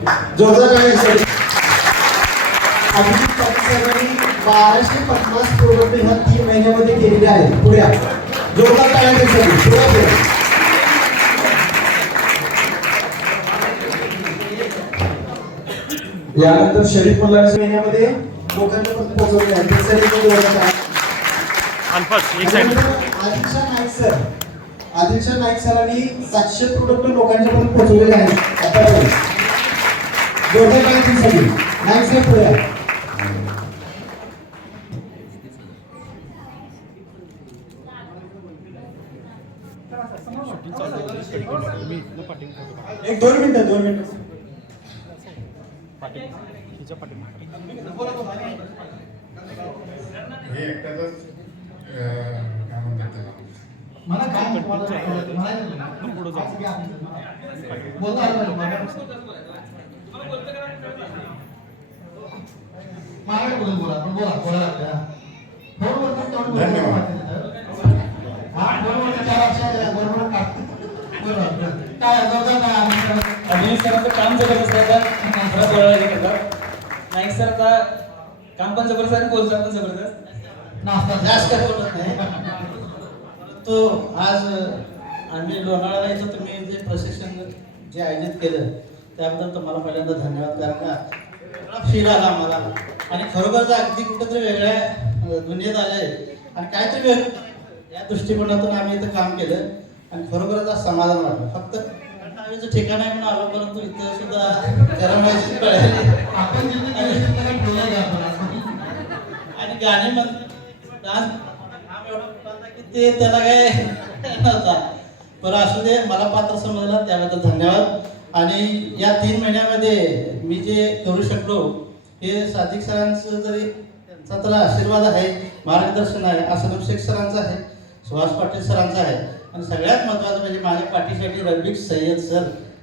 जोरदार टाळ्यांसाठी अभिजित पाटील साहेबांनी 1250 प्रोडक्ट ह्या 3 महिन्यामध्ये केलेले आहेत. पुढे जोरदार टाळ्यांसाठी पुढे यानंतर शरीफ मल्हार महिन्यामध्ये लोकांना पण पोहोचवले आहेत. आदिलशा नाईक सरांनी 700 प्रोडक्ट लोकांच्या पर्यंत पोहोचवलेले आहेत आतापर्यंत. जोरदार टाळ्यांसाठी नाईक साहेब पुढे एक 2 मिनिटं हे एकट्याच काय म्हणतात मला काय काम जबरदस्त नाईक सर का काम पण जबरदस्त आणि बोलतात पण जबरदस्त जास्त बोलत नाही. तो आज आम्ही लोणावळ्याला येतो, तुम्ही जे प्रशिक्षण जे आयोजित केलं त्याबद्दल तुम्हाला पहिल्यांदा धन्यवाद. कारण का फील आला आम्हाला आणि खरोखरच अगदी कुठेतरी वेगळ्या दुनियेत आले आणि काहीतरी वेगळं या दृष्टिकोनातून आम्ही इथं काम केलं आणि खरोखरच आज समाधान वाटलं. फक्त कंटाळीचं ठिकाण आहे म्हणून आलो, परंतु इथं सुद्धा गरम व्हायची कळली आणि गाणी डान्स ते त्याला काय नव्हता. पण असू दे, मला पात्र समजलं त्याबद्दल धन्यवाद. आणि या 3 महिन्यामध्ये मी जे करू शकलो हे सादिक सरांचं जरी त्यांचा तर आशीर्वाद आहे, मार्गदर्शन आहे, असलम शेख सरांचं आहे, सुहास पाटील सरांचा आहे आणि सगळ्यात महत्त्वाचं म्हणजे माझ्या पाठीसाठी रफिक सय्यद सर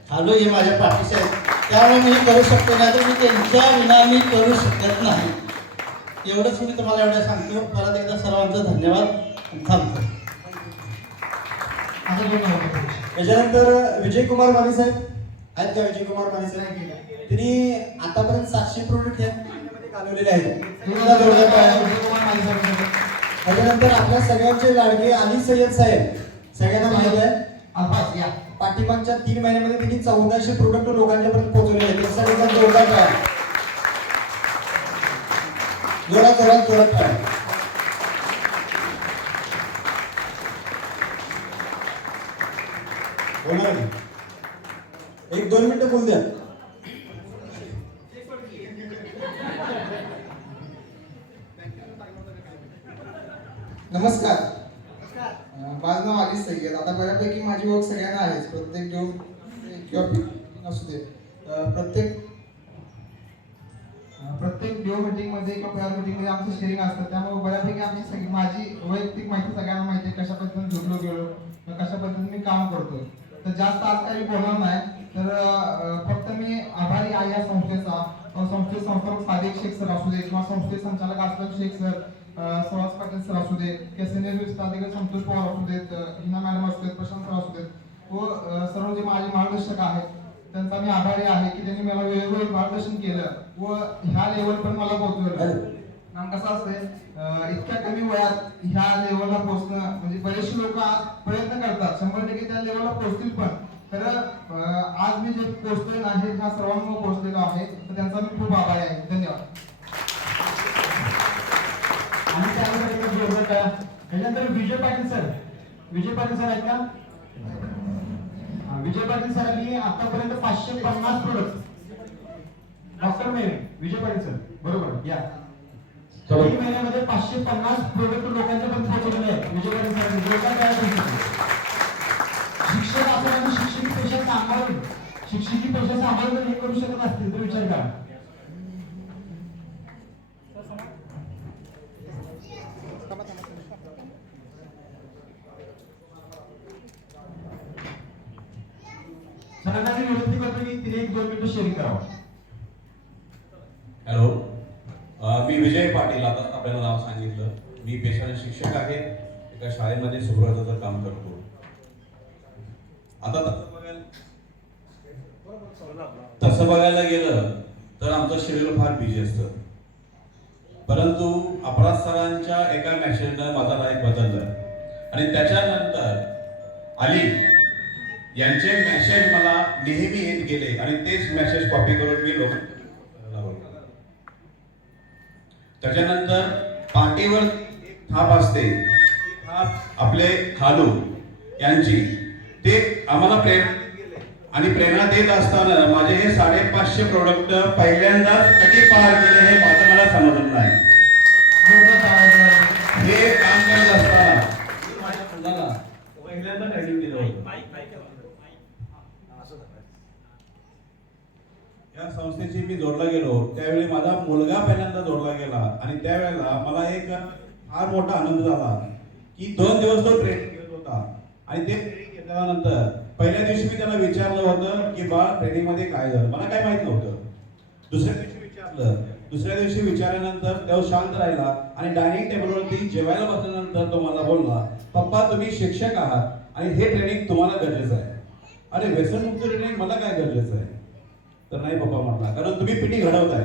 खालो हे माझ्या पाठीशी आहेत. त्यामुळे मी करू शकतो, नाही तर मी त्यांच्या विना मी करू शकत नाही. एवढंच मी तुम्हाला एवढं सांगतो. परत एकदा सर्वांचा धन्यवाद. थांबतो. त्याच्यानंतर विजयकुमार माने साहेब आहेत का? विजयकुमार माने साहेब त्यांनी आतापर्यंत 700 प्रोडक्ट या महिन्यामध्ये घालवलेले आहेत. त्याच्यानंतर आपल्या सगळ्यांचे लाडके अली सय्यद साहेब सगळ्यांना माहिती आहे. पाठीमागच्या 3 महिन्यामध्ये त्यांनी 1400 प्रोडक्ट लोकांच्या पर्यंत पोहोचवले आहेत. त्यासाठी जोरदार टाळ्या. जोरात टाळ्या. एक 2 मिनिटं बोल द्या. नमस्कार, माझं नाव अली सय्यद. आता बऱ्यापैकी माझी ओळख सगळ्यांना आहेच. प्रत्येक जो किंवा असू दे, प्रत्येक डिओ मीटिंग मध्ये किंवा प्रेअर मीटिंग मध्ये आमचं शेअरिंग असतं. त्यामुळे बऱ्यापैकी आमची सगळी माझी वैयक्तिक माहिती सगळ्यांना माहिती आहे, कशा पद्धतीने जुळलो गेलो, कशा पद्धतीने मी काम करतो. तर जास्त आज काही बोलणार नाही. तर फक्त मी आभारी आहे या संस्थेचा. संस्थापक सादिक शेख सर असू दे किंवा संस्थेचे संचालक असलम शेख सर, सुहास पाटील सर असू दे, सिनियर विस्तार संतोष पवार असू देत, हिना मॅडम असू देत, प्रशांत सर असू देत व सर्व जे माझे मार्गदर्शक आहेत त्यांचा मी आभारी आहे की त्यांनी मला वेळोवेळी मार्गदर्शन केलं व ह्या लेवल पण मला पोहोचवलं. काम कसं असतंय, इतक्या कमी वयात ह्या लेवलला पोहोचणं म्हणजे बरेचसे लोक आज प्रयत्न करतात 100% त्या लेवलला पोहोचतील, पण तर आज मी जे पोहोचतोय ना हे ह्या सर्वांमुळे पोहोचलेलो आहे. तर त्यांचा मी खूप आभारी आहे. धन्यवाद. आणि त्यानंतर विजय पाटील सर आहेत का? विजय पाटील सरांनी आतापर्यंत 550 product. Doctor Vijay Patil sir बरोबर या 3 महिन्यामध्ये 550 प्रोडक्ट लोकांच्या पर्यंत पोहोचवले आहेत. विजय पाटील सरांनी शिक्षक असताना शिक्षकी पेशा सांभाळून हे करू शकत असतील तर विचार करा. सरांना मी विनंती करतो की तिने 1-2 मिनिटं शेअरिंग करावं. हॅलो, मी विजय पाटील. आता आपल्याला नाव सांगितलं. मी पेशाने शिक्षक आहे. एका शाळेमध्ये सुब्रताचं काम करतो. आता तसं बघायला तसं बघायला गेलं तर आमचं शेड्यूल फार बिझी असतं, परंतु अपराध सरांच्या एका मेसेजनं माझा लाईफ बदललं आणि त्याच्यानंतर अली यांचे मेसेज मला नेहमी येत गेले आणि तेच मेसेज कॉपी करून मी लोक त्याच्यानंतर पाठीवर थाप असते, थाप आपले खालू यांची, ते आम्हाला प्रेरणा आणि प्रेरणा देत असताना माझे हे 550 प्रोडक्ट पहिल्यांदाच कधी पार केले हे माझं मला समजलं नाही. हे काम करत असताना माझ्या मुलाला पहिल्यांदा ट्रेनिंग दिलं होतं. या संस्थेशी मी जोडला गेलो त्यावेळी माझा मुलगा पहिल्यांदा जोडला गेला आणि त्यावेळेला मला एक फार मोठा आनंद झाला की 2 दिवस तो ट्रेनिंग घेत होता आणि ते ट्रेनिंग घेतल्यानंतर पहिल्या दिवशी मी त्याला विचारलं होतं की बाळ ट्रेनिंग मध्ये काय झालं, मला काय माहित नव्हतं. दुसऱ्या दिवशी विचारलं, दुसऱ्या दिवशी विचारल्यानंतर तेव्हा शांत राहिला आणि डायनिंग टेबलवरती जेवायला बसल्यानंतर तो मला बोलला, पप्पा तुम्ही शिक्षक आहात आणि हे ट्रेनिंग तुम्हाला गरजेचं आहे. अरे व्यसनमुक्त ट्रेनिंग मला काय गरजेचं आहे? तर नाही पप्पा म्हटला, कारण तुम्ही पिढी घडवताय,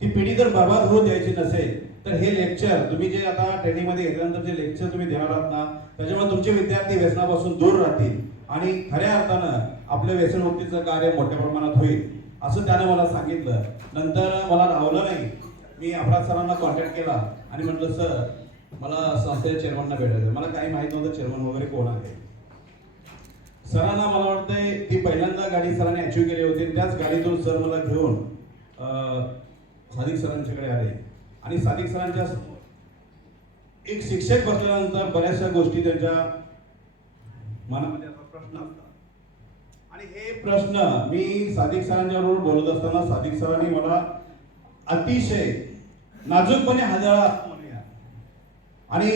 ती पिढी जर बर्बाद होऊ द्यायची नसेल तर हे लेक्चर तुम्ही जे आता ट्रेनिंग मध्ये घेतल्यानंतर जे लेक्चर तुम्ही देणार आहात ना, त्याच्यामुळे तुमचे विद्यार्थी व्यसनापासून दूर राहतील आणि खऱ्या अर्थानं आपल्या व्यसनमुक्तीचं कार्य मोठ्या प्रमाणात होईल असं त्याने मला सांगितलं. नंतर मला राहवलं नाही, मी अपराध सरांना कॉन्टॅक्ट केला आणि म्हटलं सर मला संस्थेच्या चेअरमनना भेटायचं. मला काही माहित नव्हतं चेअरमन वगैरे कोण आहे. सरांना मला वाटतंय ती पहिल्यांदा गाडी सरांनी अचीव्ह केली होती, त्याच गाडीतून सर मला घेऊन सादिक सरांच्याकडे आले आणि सादिक सरांच्या एक शिक्षक बसल्यानंतर बऱ्याचशा गोष्टी त्यांच्या मनामध्ये प्रश्न असतात आणि हे प्रश्न मी सादिक सरांच्या बरोबर बोलत असताना सादिक सरांनी मला अतिशय नाजूकपणे हाताळा म्हणूया आणि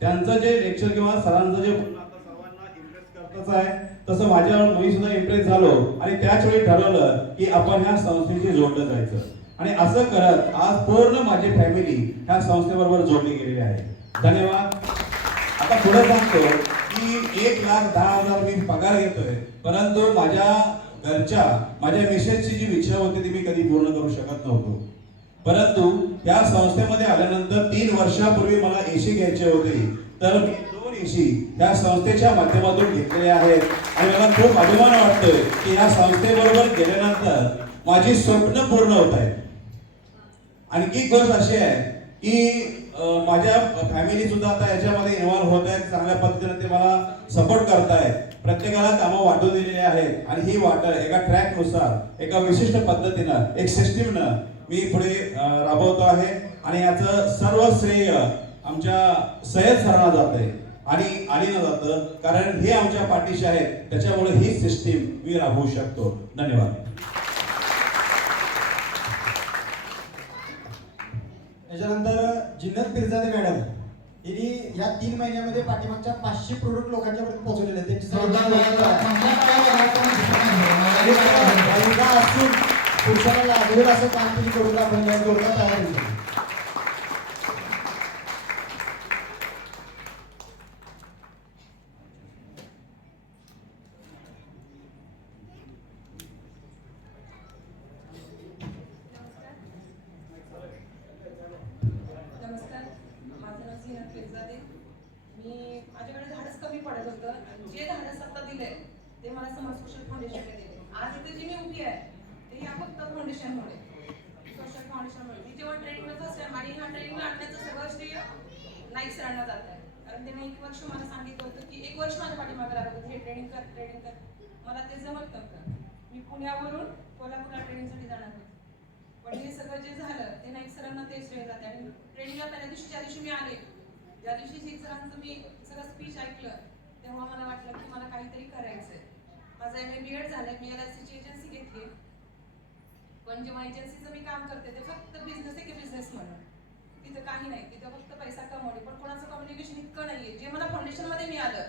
त्यांचं जे लेक्चर किंवा सरांचं जे आता सर्वांना इम्प्रेस करतच आहे तसं माझ्यावर मी सुद्धा इम्प्रेस झालो आणि त्याच वेळी ठरवलं की आपण ह्या संस्थेशी जोडलं जायचं आणि असं करत आज पूर्ण माझी फॅमिली ह्या संस्थेबरोबर जोडली गेलेली आहे. धन्यवाद. आता पुढे सांगतो की 1,10,000 मी पगार घेतोय, परंतु माझ्या घरच्या माझ्या मिसेसची जी इच्छा होती ती मी कधी पूर्ण करू शकत नव्हतो. परंतु या संस्थेमध्ये आल्यानंतर 3 वर्षापूर्वी मला एसी घ्यायचे होते, तर मी 2 एसी त्या संस्थेच्या माध्यमातून घेतलेले आहेत आणि मला खूप अभिमान वाटतोय की या संस्थेबरोबर गेल्यानंतर माझी स्वप्न पूर्ण होत आहेत. आणखी गोष्ट अशी आहे की माझ्या फॅमिली सुद्धा आता याच्यामध्ये इन्व्हॉल्व होत आहेत, चांगल्या पद्धतीने ते मला सपोर्ट करतायत. प्रत्येकाला कामं वाटून दिलेली आहेत आणि ही वाट एका ट्रॅकनुसार एका विशिष्ट पद्धतीनं एक सिस्टीमनं मी पुढे राबवतो आहे आणि याचं सर्व श्रेय आमच्या सय्यद सरांना जाते आणि अलीनं जातं, कारण हे आमच्या पाठीशी आहेत, त्याच्यामुळे ही सिस्टीम मी राबवू शकतो. धन्यवाद. त्याच्यानंतर जिन्नत पिरजादे मॅडम यांनी या 3 महिन्यामध्ये पाठीमागच्या 500 प्रोडक्ट लोकांच्यापर्यंत पोहोचवलेले आहेत. असून पुरुषाला लागेल असं काम तुम्ही करून दाखवून जोडला तयार होईल. नमस्कार, माझं नाव जिन्नत पिरजादे. मी माझ्याकडे धाडस कमी पडत होतं, जे धाडस आता दिलंय ते मला समाज सोशल फाउंडेशनने दिले. आज इथे जी मी उभी आहे ते या फक्त फाउंडेशनमुळे, सोशल फाउंडेशनमुळे. मी जेव्हा ट्रेनिंगलाच असेल आणि ह्या ट्रेनिंगला आणण्याचं सगळं श्रेय नाईक सरांना जात आहे, कारण त्यांनी 1 वर्ष मला सांगितलं होतं की 1 वर्ष माझ्या पाठीमागे लागत होतं, हे ट्रेनिंग कर ट्रेनिंग कर. मला ते जमत नव्हतं. मी पुण्यावरून कोल्हापूरला ट्रेनिंगसाठी जाणार होते, पण हे सगळं जे झालं ते नाईक सरांना ते श्रेय जाते. आणि ट्रेनिंगला पहिल्या दिवशी ज्या दिवशी मी आले, ज्या दिवशी नाईक सरांचं मी सगळं स्पीच ऐकलं, तेव्हा मला वाटलं की मला काहीतरी करायचंय. माझं MA BEd झालंय, मी LICची एजन्सी घेतली, पण जेव्हा एजन्सीचं मी काम करते ते फक्त बिझनेस आहे की बिझनेस म्हणून, तिथं काही नाही, तिथं फक्त पैसा कमवणे, पण कोणाचं कम्युनिकेशन इतकं नाहीये. जे मला फाउंडेशनमध्ये मिळालं,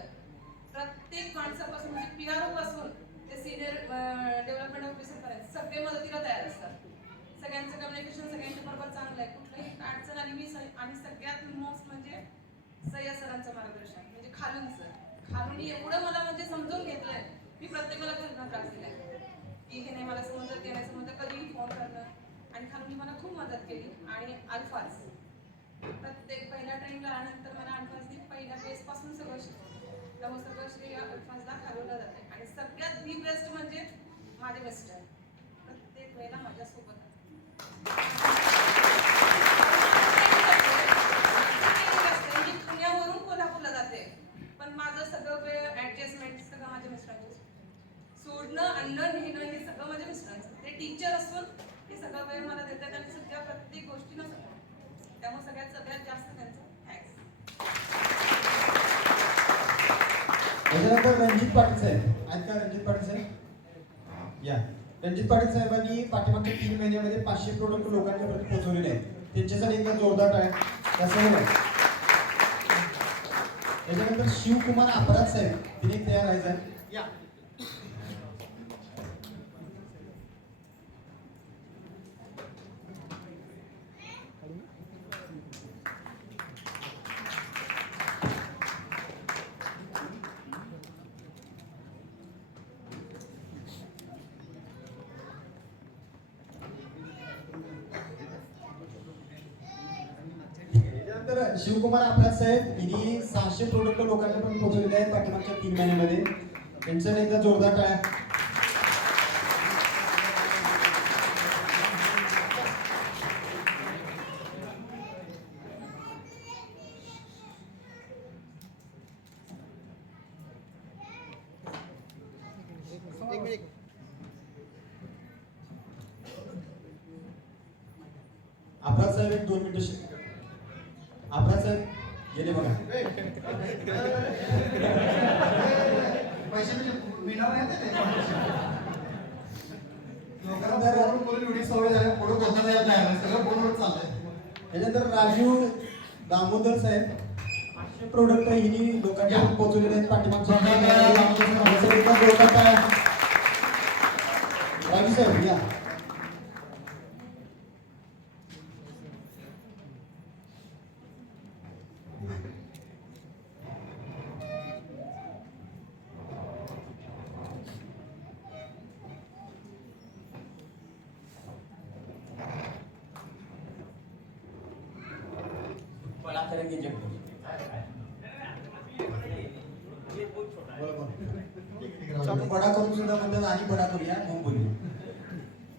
प्रत्येक माणसापासून म्हणजे PRO पासून ते सिनियर डेव्हलपमेंट ऑफिसर पर्यंत सगळे मदतीला तयार असतात. सगळ्यांचं कम्युनिकेशन सगळ्यांच्या बरोबर चांगलं आहे, कुठलंही अडचण आली मी आणि सगळ्यात मोस्ट म्हणजे सय्यद सरांचं मार्गदर्शन, म्हणजे खालून एवढं मला म्हणजे समजून घेतलंय. मी प्रत्येकाला घरनं त्रास दिलाय, की हे नाही मला समजलं ते नाही समजलं कधीही फोन करणं आणि खालून मला खूप मदत केली. आणि अल्फाज प्रत्येक पहिल्या ट्रेनिंगला आल्यानंतर मला अल्फाजने पहिल्या बेसपासून सगळं शिकवलं. त्यामुळे सगळं श्रेय अल्फाजला घालवलं जाते. आणि सगळ्यात दी बेस्ट म्हणजे माझे मिस्टर प्रत्येक वेळेला माझ्यासोबत मी पुण्यावरून कोल्हापूरला जाते पण माझं सगळं वेळ ऍडजस्टमेंट सगळं माझ्या मिस्टरांचे सोडणं आणणं नेणं हे सगळं माझ्या मिस्टरांचं. ते टीचर असून हे सगळं वेळ मला देतात आणि सगळ्या प्रत्येक गोष्टीनं सगळं. त्यामुळे सगळ्यात जास्त त्यांचं थँक्स. त्याच्यानंतर रणजित पाटील साहेब आहेत का? रणजित पाटील साहेब या. रणजित पाटील साहेबांनी पाठीमागच्या 3 महिन्यामध्ये 500 प्रोडक्ट लोकांच्यापर्यंत पोहोचवलेले आहेत. त्यांच्यासाठी एकदा जोरदार आहे त्याच्यावर. त्याच्यानंतर शिवकुमार अपराध साहेब तिने तयार राहायचं आहे या. त्यानंतर शिवकुमार अपराध साहेब यांनी 600 प्रोडक्ट लोकांपर्यंत पोहोचवलेले आहेत पाठीमागच्या 3 महिन्यामध्ये. त्यांचं एकदा जोरदार टाळ्या. अपराध साहेब 1-2 मिनिटं. अपराध साहेब गेले बघा. पैसे मिळणार नाही ते लोकांना बोलून एवढी सवय झाली पुढे बोलता येत नाही सगळं फोनवर चाललंय. त्याच्यानंतर राजू दामोदर साहेब 500 प्रोडक्ट हिनी लोकांच्या पोहोचवलेले आहेत पाठीमागच्या. राजू साहेब या. बडा करेंगे जब आपण बडा करून सुद्धा म्हणतात आणि बडा करूया मग बोलूया.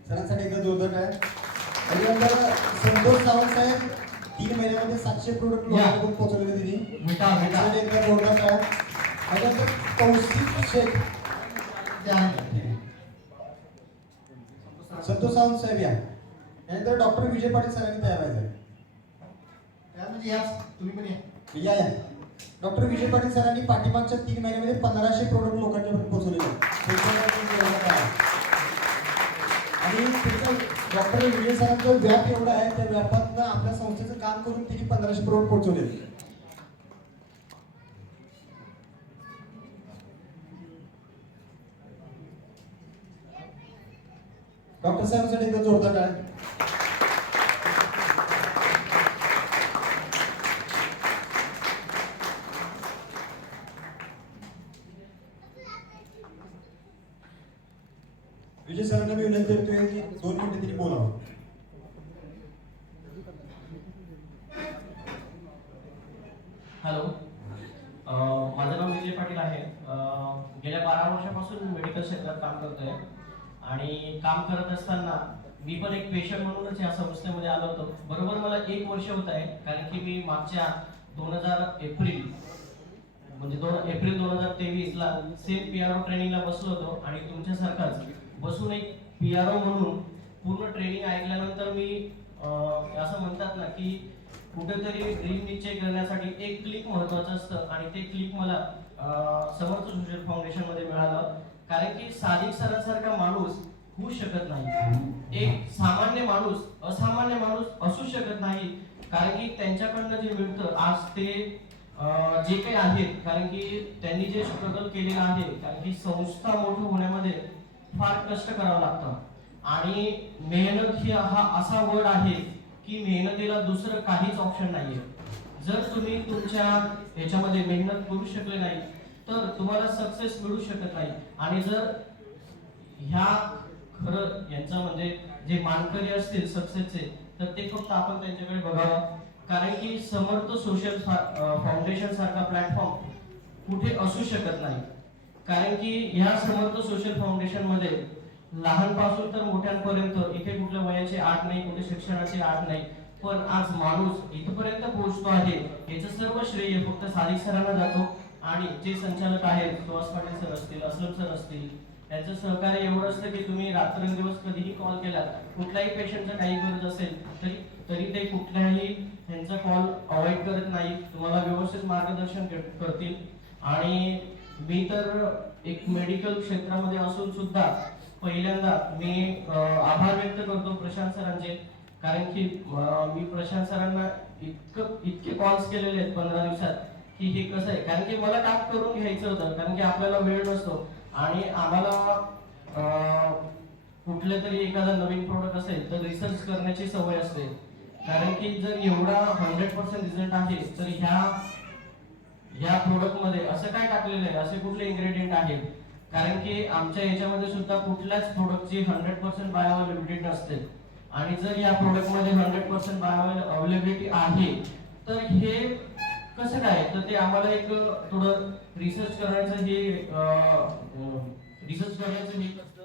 सरांसाठी एकदा जोरदार आहे. त्याच्यानंतर संतोष सावंत साहेब 3 महिन्यामध्ये 700 प्रोडक्ट लोकांपर्यंत पोहोचवलेले तिने. त्यासाठी एकदा जोरदार आहे. त्याच्यानंतर कौशिक शेख संतोष सावंत साहेब या. त्यानंतर डॉक्टर विजय पाटील सरांनी तयार व्हायचं. म्हणजे याच तुम्ही पण या या. डॉक्टर विजय पाटील सरांनी पाठीमागच्या 3 महिन्यामध्ये 1500 प्रोडक्ट लोकांच्यापर्यंत पोहोचवलेले आहेत. आणि डॉक्टर विजय सरांचा व्याप एवढा आहे त्या व्यापातनं आपल्या संस्थेचं काम करून तिने 1500 प्रोडक्ट पोहोचवले. डॉक्टर साहेबांसाठी एकदा जोरदार आहे. विजय सरांना मी विनंती करतोय की 2 मिनिटं तिने बोलावं. हॅलो, माझं नाव विजय पाटील आहे. गेल्या 12 वर्षापासून मेडिकल क्षेत्रात काम करतोय आणि काम करत असताना मी पण एक पेशंट म्हणूनच या संस्थेमध्ये आलो होतो. बरोबर मला 1 वर्ष होत आहे, कारण की मी मागच्या 2 एप्रिल 2023 ला सेम PRO ट्रेनिंगला बसलो होतो आणि तुमच्यासारखाच बसून एक PRO म्हणून पूर्ण ट्रेनिंग ऐकल्यानंतर मी असं म्हणतात ना की कुठेतरी ड्रीम निश्चय करण्यासाठी एक क्लिक महत्वाचं असतं आणि ते क्लिक मला समर्थ सोशल फाउंडेशन मध्ये मिळालं. कारण की सादिक सरांसारखा माणूस होऊ शकत नाही. एक सामान्य माणूस असामान्य माणूस असू शकत नाही, कारण की त्यांच्याकडनं जे मिळतं आज ते जे काही आहेत, कारण की त्यांनी जे स्ट्रगल केलेलं आहे, कारण की संस्था मोठं होण्यामध्ये फार कष्ट करावं लागतं आणि मेहनत ही हा असा वर्ड आहे की मेहनतीला दुसरं काहीच ऑप्शन नाहीये. जर तुम्ही तुमच्या ह्याच्यामध्ये मेहनत करू शकले नाही तर तुम्हाला सक्सेस मिळू शकत नाही. आणि जर ह्या खरं यांचा म्हणजे जे मानकरी असतील सक्सेसचे, तर ते फक्त आपण त्यांच्याकडे बघावं. कारण की समर्थ सोशल फाउंडेशन सारखा प्लॅटफॉर्म कुठे असू शकत नाही. कारण की ह्या समर्थ सोशल फाउंडेशन मध्ये लहानपासून तर मोठ्यांपर्यंत इथे कुठल्या वयाचे आठ नाही, कुठे शिक्षणाचे आठ नाही, पण आज माणूस इथपर्यंत पोहोचतो आहे याचं सर्व श्रेय फक्त सादिक सरांना जातो. आणि जे संचालक आहेत, सुहास पाटील सर असतील, असलम सर असतील, यांचं सहकार्य एवढं असतं की तुम्ही रात्रंदिवस कधीही कॉल केला, कुठल्याही पेशंटचं काही गरज असेल तरी तरी ते कुठल्याही त्यांचा कॉल अवॉइड करत नाही, तुम्हाला व्यवस्थित मार्गदर्शन करतील. आणि मी तर एक मेडिकल क्षेत्रामध्ये असून सुद्धा पहिल्यांदा मी आभार व्यक्त करतो प्रशांत सरांचे. कारण की मी प्रशांत सरांना इतके कॉल्स केलेले आहेत 15 दिवसात की हे कसं आहे. कारण की मला टाक करून घ्यायचं होतं, कारण की आपल्याला वेळ नसतो आणि आम्हाला कुठले तरी एखादा नवीन प्रोडक्ट असेल तर रिसर्च करण्याची सवय असते. कारण की जर एवढा 100% रिझल्ट आहे तर ह्या प्रोडक्ट मध्ये असं काय टाकलेलं आहे, असे कुठले इन्ग्रेडियंट आहेत. कारण की आमच्या याच्यामध्ये सुद्धा कुठल्याच प्रोडक्टची 100% बायोअवेलेबिलिटी नसते. आणि जर या प्रोडक्ट मध्ये 100% बायोअवेलेबिलिटी आहे तर हे कसं काय, तर ते आम्हाला एक थोडं रिसर्च करण्याचं हे असतं.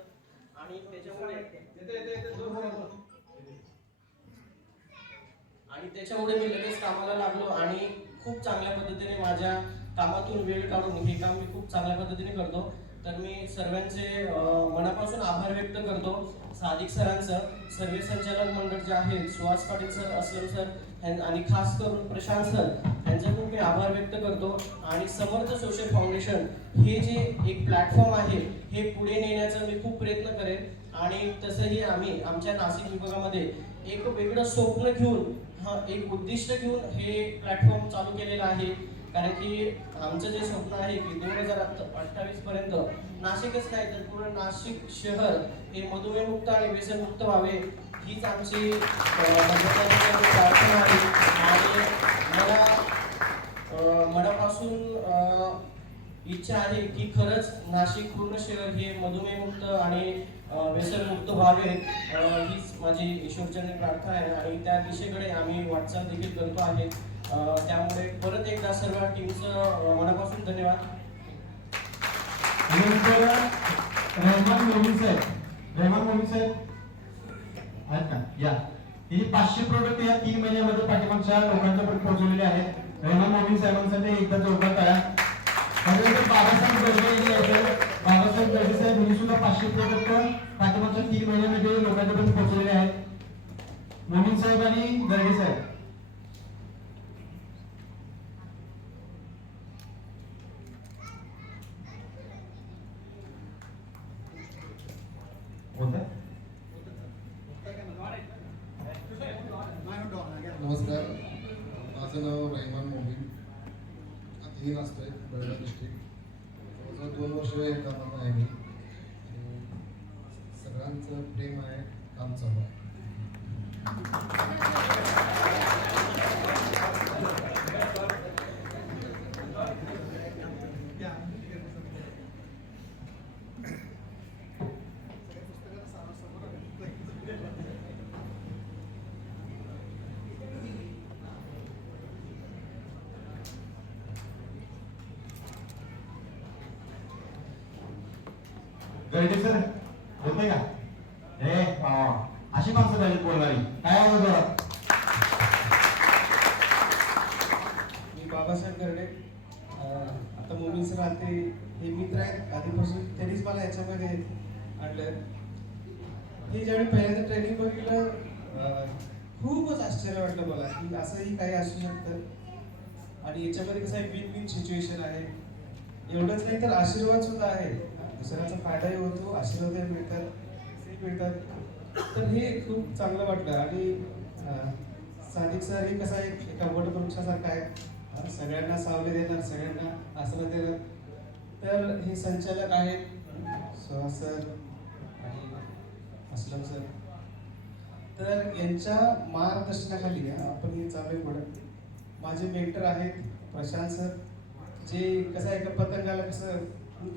आणि त्याच्यामुळे मी लगेच कामाला लागलो आणि खूप चांगल्या पद्धतीने माझ्या कामातून वेळ काढून हे काम मी खूप चांगल्या पद्धतीने करतो. तर मी सर्वांचे मनापासून आभार व्यक्त करतो. सादिक सरांचं, सर्व संचालक मंडळ जे आहेत, सुहास पाटील सर, असलम सर आणि खास करून प्रशांत सर यांचा खूप मी आभार व्यक्त करतो. आणि समर्थ सोशल फाउंडेशन हे जे एक प्लॅटफॉर्म आहे हे पुढे नेण्याचा मी खूप प्रयत्न करेन. आणि तसंही आम्ही आमच्या नाशिक विभागामध्ये एक वेगळं स्वप्न घेऊन, एक उद्दिष्ट घेऊन हे प्लॅटफॉर्म चालू केलेलं आहे. कारण की आमचं जे स्वप्न आहे की 2028 पर्यंत नाशिकच नाही तर पूर्ण नाशिक शहर हे मधुमेहमुक्त आणि व्यसनमुक्त व्हावे, हीच आमची प्रार्थना आहे. आणि मला मनापासून इच्छा आहे की खरंच नाशिक पूर्ण शहर हे मधुमेहमुक्त आणि व्यसनमुक्त व्हावे, हीच माझी ईश्वरचरणी प्रार्थना आहे. आणि त्या दिशेकडे आम्ही वाटचाल देखील करतो आहे. त्यामुळे परत एकदा सर्व टीमचं मनापासून धन्यवाद. रहमान मोमीन साहेब आहेत का? या तिने 500 प्रोडक्ट या 3 महिन्यामध्ये पाठीमागच्या लोकांच्यापर्यंत पोहोचवलेले आहेत. रहमान मोमीन साहेबांसाठी एकदा जोरदार टाळ्या. बाबासाहेब गर्जे साहेब यांनी सुद्धा 500 प्रोडक्ट पाठीमागच्या 3 महिन्यामध्ये लोकांच्यापर्यंत पोहोचवलेले आहेत. मोमीन साहेब आणि गर्जे साहेब. नमस्कार, माझं नाव रहमान मोमीन, आधी असतोय बेळगाव डिस्ट्रिक्ट. जवळजवळ 2 वर्ष या कामात आहे मी. आणि सगळ्यांचं प्रेम आहे, काम चालू आहे. गर्जे सर बोलते का? अशी माणसं पाहिजे बोलणारी. काय आवडतं? मी बाबासाहेब गर्डे. आता मोमीन सर आते हे मित्र आहेत आधीपासून, त्यांनीच मला याच्यामध्ये आणलं. हे ज्यावेळी पहिल्यांदा ट्रेनिंग बघितलं खूपच आश्चर्य वाटलं मला की असंही काही असू शकतं. आणि याच्यामध्ये कसं आहे, विन विन सिच्युएशन आहे. एवढंच नाही तर आशीर्वाद सुद्धा आहे, दुसऱ्याचा फायदाही होतो, आशीर्वादही मिळतात, पैसेही मिळतात. तर हे खूप चांगलं वाटलं. आणि सादिक सर हे कसं आहे, एका वटवृक्षासारखं आहे, सगळ्यांना सावली देणार, सगळ्यांना आसरा देणार. तर हे संचालक आहेत सुहास सर आणि असलम सर. तर यांच्या मार्गदर्शनाखाली आपण हे चालू पुढे. माझे मेंटर आहेत प्रशांत सर, जे कसं आहे, एका पतंगाला कसं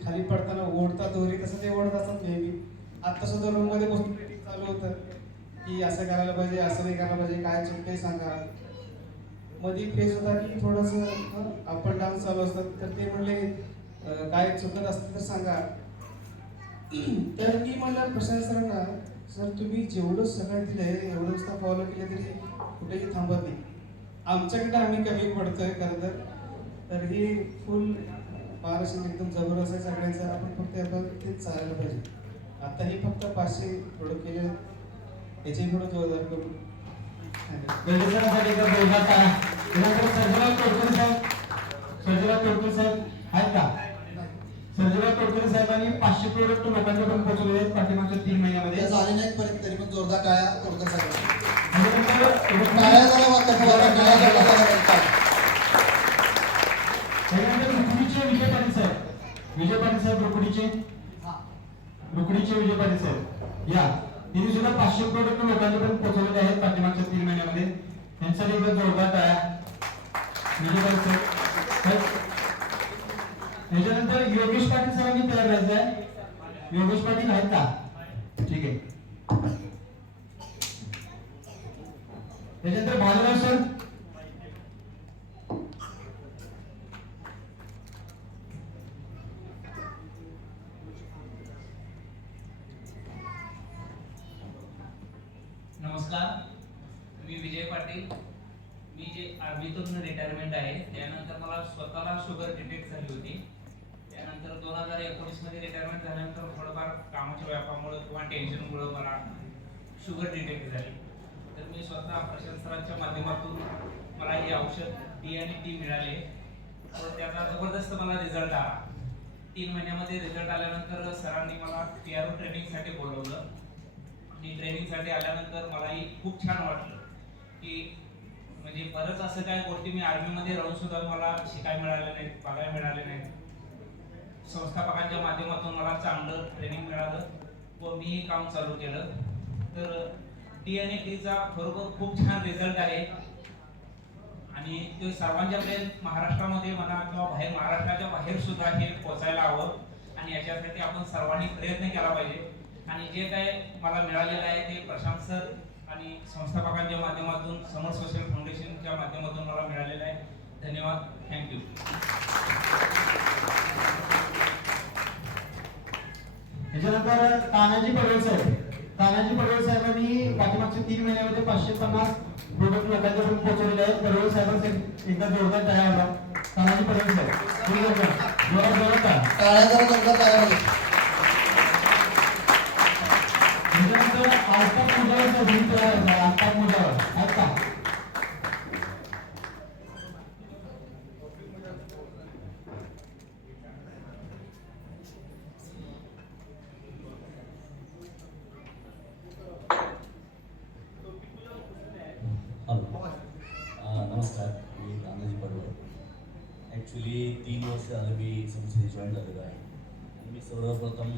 खाली पडताना ओढतात दोरी, तसं ते ओढत असतात नेहमी. आत्ता सुद्धा रूम मध्ये बसून meeting चालू होतं की असं करायला पाहिजे, असं नाही करायला पाहिजे, काय चुकते सांगा. मध्ये फेज होता की थोडंसं अप अँड डाऊन चालू असतात, तर ते म्हणले काय चुकत असतं तर सांगा. तर मी म्हणलं प्रशांत सरांना, सर तुम्ही जेवढं सगळं दिलंय एवढं नुसतं फॉलो केलं तरी कुठेही थांबत नाही. आमच्याकडे आम्ही कमी पडतोय खरं तर ही फुल महाराष्ट्र एकदम जबरदस्त आहे सगळ्यांचं. आपण फक्त आपण तेच चालायला पाहिजे. आताही फक्त 500 प्रोडक्ट केले, याच्याही पुढे जोरदार करू. वेळेसाठी एकदा जोरदार टाळ्या. त्यानंतर सर्जेराव तोडकरी साहेब, सर्जेराव तोडकरी साहेब आहेत का? सर्जेराव तोडकरी साहेबांनी 500 प्रोडक्ट लोकांच्यापर्यंत पोहोचवले आहेत पाठीमागच्या 3 महिन्यामध्ये. ते झाले नाहीत पर्यंत तरी पण जोरदार टाळ्या तोडकर साहेब. त्यानंतर टाळ्या जरा वाटतं टाळ्या जरा वाटतं. त्यानंतर रुकडीचे विजय पाटील साहेब, विजय पाटील साहेब रुकडीचे विजय पाटील साहेब या त्यांनी सुद्धा 500 प्रोडक्ट लोकांपर्यंत पोहोचवलेले आहेत पाठीमागच्या 3 महिन्यामध्ये. त्यांच्यासाठी एकदा जोरदार टाळ्या. विजय पाटील साहेब. त्याच्यानंतर योगेश पाटील सरांनी तयार राहायचं आहे. योगेश पाटील आहेत का? ठीक आहे. त्याच्यानंतर भानुराव सर, नमस्कार, मी विजय पाटील. मी जे आर्मीतून रिटायरमेंट आहे त्यानंतर मला स्वतःला शुगर डिटेक्ट झाली होती. त्यानंतर 2019 मध्ये रिटायरमेंट झाल्यानंतर थोडंफार कामाच्या व्यापामुळे किंवा टेन्शनमुळे मला शुगर डिटेक्ट झाली. तर मी स्वतः प्रशांत सरांच्या माध्यमातून मला हे औषध डी आणि टी मिळाले. तर त्याचा जबरदस्त मला रिझल्ट आला. 3 महिन्यामध्ये रिझल्ट आल्यानंतर सरांनी मला PRO ट्रेनिंगसाठी बोलवलं. आणि ट्रेनिंगसाठी आल्यानंतर मलाही खूप छान वाटलं की म्हणजे बरंच असं काय गोष्टी मी आर्मीमध्ये राहून सुद्धा मला शिकायला मिळाल्या नाहीत, बघायला मिळाले नाहीत. संस्थापकांच्या माध्यमातून मला चांगलं ट्रेनिंग मिळालं व मी काम चालू केलं. तर टी आणि टीचा खरोखर खूप छान रिझल्ट आहे आणि ते सर्वांच्यापर्यंत महाराष्ट्रामध्ये म्हणा किंवा बाहेर महाराष्ट्राच्या बाहेर सुद्धा हे पोचायला हवं आणि याच्यासाठी आपण सर्वांनी प्रयत्न केला पाहिजे. आणि जे काय मला मिळालेलं आहे ते प्रशांत सर आणि संस्थापकांच्या माध्यमातून समर सोशल फाउंडेशनच्या माध्यमातून मला मिळालेलं आहे. धन्यवाद. थँक्यू. त्याच्यानंतर तानाजी पडवळ साहेब, तानाजी पडवळ साहेबांनी पाठीमागच्या 3 महिन्यामध्ये 550 प्रोडक्ट लोकांच्यापर्यंत पोहोचवलेले आहेत. पडवळ साहेबांसाठी एकदा जोरदार टाळ्या वाजवा. तानाजी पडवळ साहेब जोरात टाळ्या जरा जोरदार टाळ्या वाजवा. त्याच्यानंतर आस्ताक मुजावर साहेब, आस्ताक मुजावर आहेत का? नमस्कार, मी तानाजी पडवळ. ॲक्च्युली 3 वर्ष झालं मी संस्थेने जॉईन झालेलो आहे. आणि मी सर्वप्रथम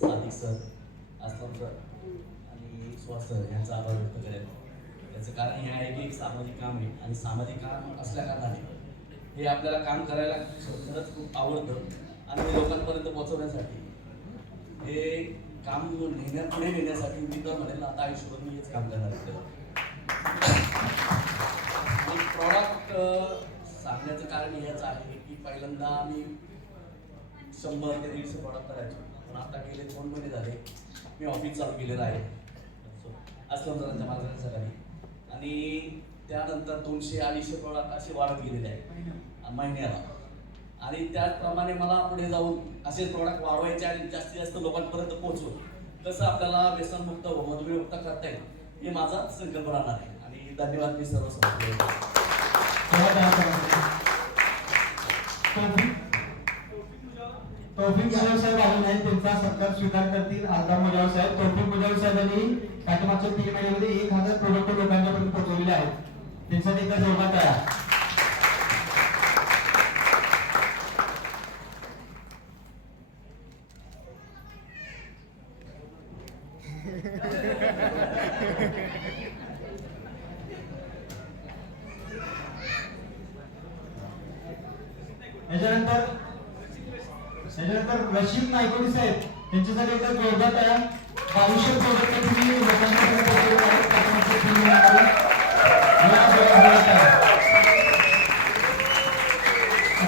सादिक सर, आसलम सर आणि सुहास सर यांचा आभार व्यक्त करेन. याचं कारण हे आहे की एक सामाजिक काम आहे आणि सामाजिक काम असल्या कारणाने हे आपल्याला काम करायला खरंच खूप आवडतं आणि लोकांपर्यंत पोहोचवण्यासाठी हे काम पुढे नेण्यासाठी मी तर म्हणेल आता आयुष्यभर मी हेच काम करणार आहे. आणि प्रॉडक्ट सांगण्याचं कारण हेच आहे की पहिल्यांदा आम्ही 100 ते 150 प्रॉडक्ट करायचो, पण आता गेले 2 महिने झाले मी ऑफिस चालू केलेलं आहे असलम सरांच्या मार्गदर्शनाखाली. आणि त्यानंतर 200-250 प्रॉडक्ट असे वाढत गेलेले आहेत महिन्याला. आणि त्याचप्रमाणे मला पुढे जाऊन असेच प्रॉडक्ट वाढवायचे आणि जास्तीत जास्त लोकांपर्यंत पोहोचवून कसं आपल्याला व्यसनमुक्त व मधुमेहमुक्त करता येईल हे माझा संकल्प राहणार आहे. आणि धन्यवाद. मी सर्व तौफिक मुजावर साहेब आले नाहीत, त्यांचा सत्कार स्वीकार करतील आलताफ मुजावर साहेब. तौफिक मुजावर साहेबांनी पाठीमागच्या 3 महिन्यामध्ये 1000 प्रोडक्ट लोकांच्यापर्यंत पोहोचवलेले आहेत. त्यांच्यासाठी एकदा जोरदार टाळ्या. त्याच्यानंतर रशीद नायकोडी साहेब यांच्यासाठी एकदा जोरदार टाळ्या. 2200 प्रोडक्ट तुम्ही लोकांपर्यंत पोहोचवले आहेत. त्याच्यामध्ये तुम्ही यामध्ये मला जबाबदारी आहे.